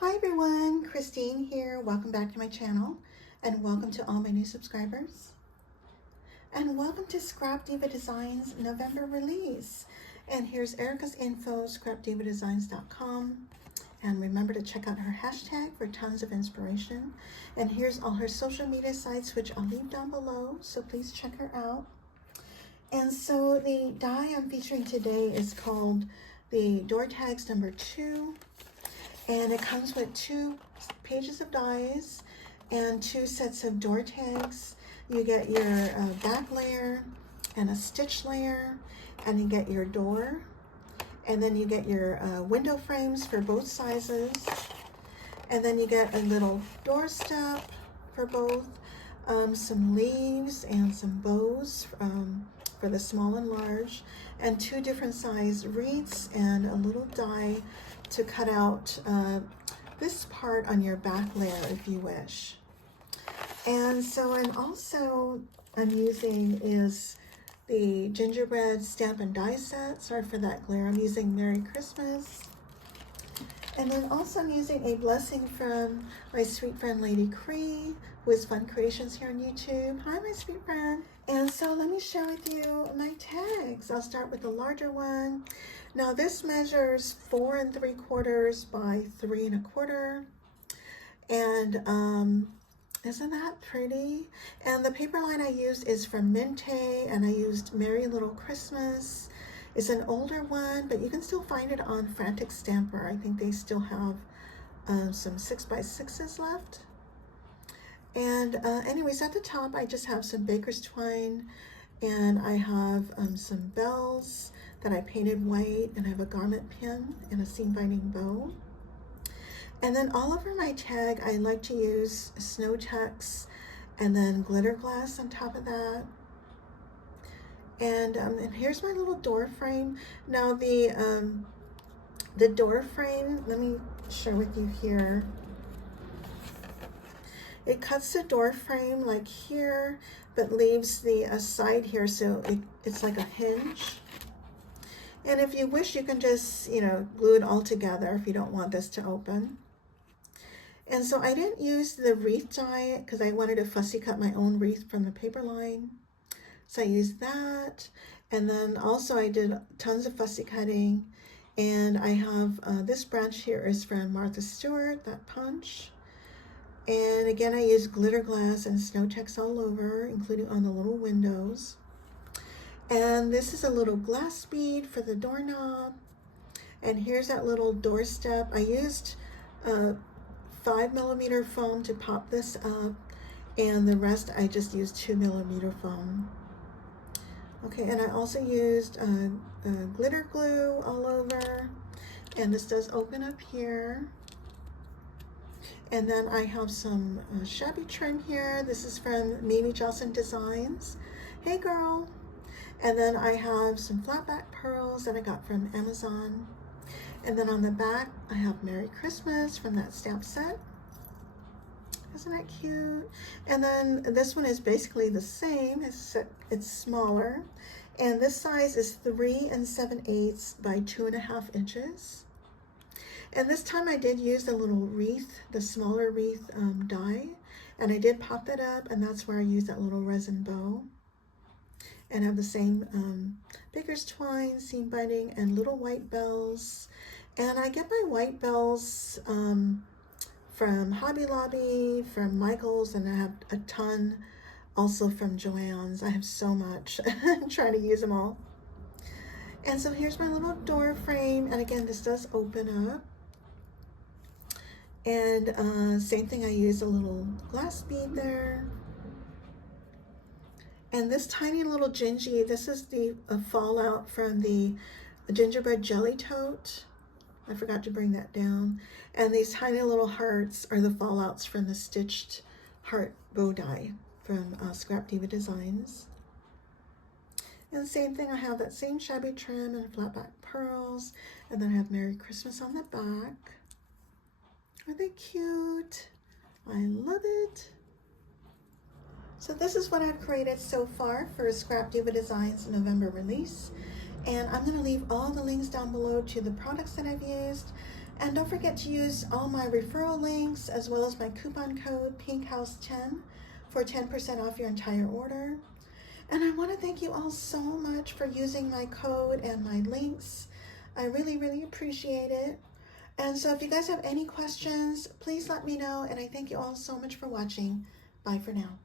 Hi everyone, Christine here. Welcome back to my channel and welcome to all my new subscribers. And welcome to Scrap Diva Designs November release. And here's Erica's info, scrapdivadesigns.com. And remember to check out her hashtag for tons of inspiration. And here's all her social media sites, which I'll leave down below, so please check her out. And so the die I'm featuring today is called the Door Tags number 2. And it comes with 2 pages of dies and 2 sets of door tags. You get your back layer and a stitch layer, and you get your door, and then you get your window frames for both sizes, and then you get a little door step for both, some leaves and some bows for the small and large, and 2 different size wreaths and a little die to cut out this part on your back layer if you wish. And so I'm using is the gingerbread stamp and die set. Sorry for that glare. I'm using Merry Christmas. And then also I'm using a blessing from my sweet friend Lady Cree, who is Fun Creations here on YouTube. Hi, my sweet friend. And so let me share with you my tags. I'll start with the larger one. Now this measures 4 3/4 by 3 1/4. And isn't that pretty? And the paper line I used is from Mintay, and I used Merry Little Christmas. It's an older one, but you can still find it on Frantic Stamper. I think they still have some 6x6s left. And anyways, at the top, I just have some baker's twine, and I have some bells that I painted white, and I have a garment pin and a seam binding bow. And then all over my tag, I like to use snow checks and then glitter glass on top of that. And here's my little door frame. Now the door frame, let me share with you here. It cuts the door frame like here, but leaves the side here, so it's like a hinge. And if you wish, you can just, glue it all together if you don't want this to open. And so I didn't use the wreath die because I wanted to fussy cut my own wreath from the paper line. So I used that. And then also I did tons of fussy cutting. And I have this branch here is from Martha Stewart, that punch. And again, I used glitter glass and snow checks all over, including on the little windows. And this is a little glass bead for the doorknob. And here's that little doorstep. I used 5mm foam to pop this up, and the rest I just used 2mm foam. Okay, and I also used glitter glue all over, and this does open up here. And then I have some shabby trim here. This is from Mimi Johnson Designs. Hey girl. And then I have some flat back pearls that I got from Amazon. And then on the back, I have Merry Christmas from that stamp set. Isn't that cute? And then this one is basically the same, it's smaller. And this size is 3 7/8 by 2.5 inches. And this time I did use the little wreath, the smaller wreath die. And I did pop that up, and that's where I used that little resin bow. And I have the same baker's twine, seam binding, and little white bells. And I get my white bells from Hobby Lobby, from Michael's, and I have a ton also from Joann's. I have so much. I'm trying to use them all. And so here's my little door frame. And again, this does open up. And same thing, I used a little glass bead there. And this tiny little gingy, this is the fallout from the Gingerbread Jelly Tote. I forgot to bring that down. And these tiny little hearts are the fallouts from the Stitched Heart Bow die from Scrap Diva Designs. And the same thing, I have that same shabby trim and flat back pearls. And then I have Merry Christmas on the back. Are they cute? I love it. So this is what I've created so far for Scrap Diva Designs November release. And I'm going to leave all the links down below to the products that I've used. And don't forget to use all my referral links as well as my coupon code PINKHOUSE10 for 10% off your entire order. And I want to thank you all so much for using my code and my links. I really, really appreciate it. And so if you guys have any questions, please let me know. And I thank you all so much for watching. Bye for now.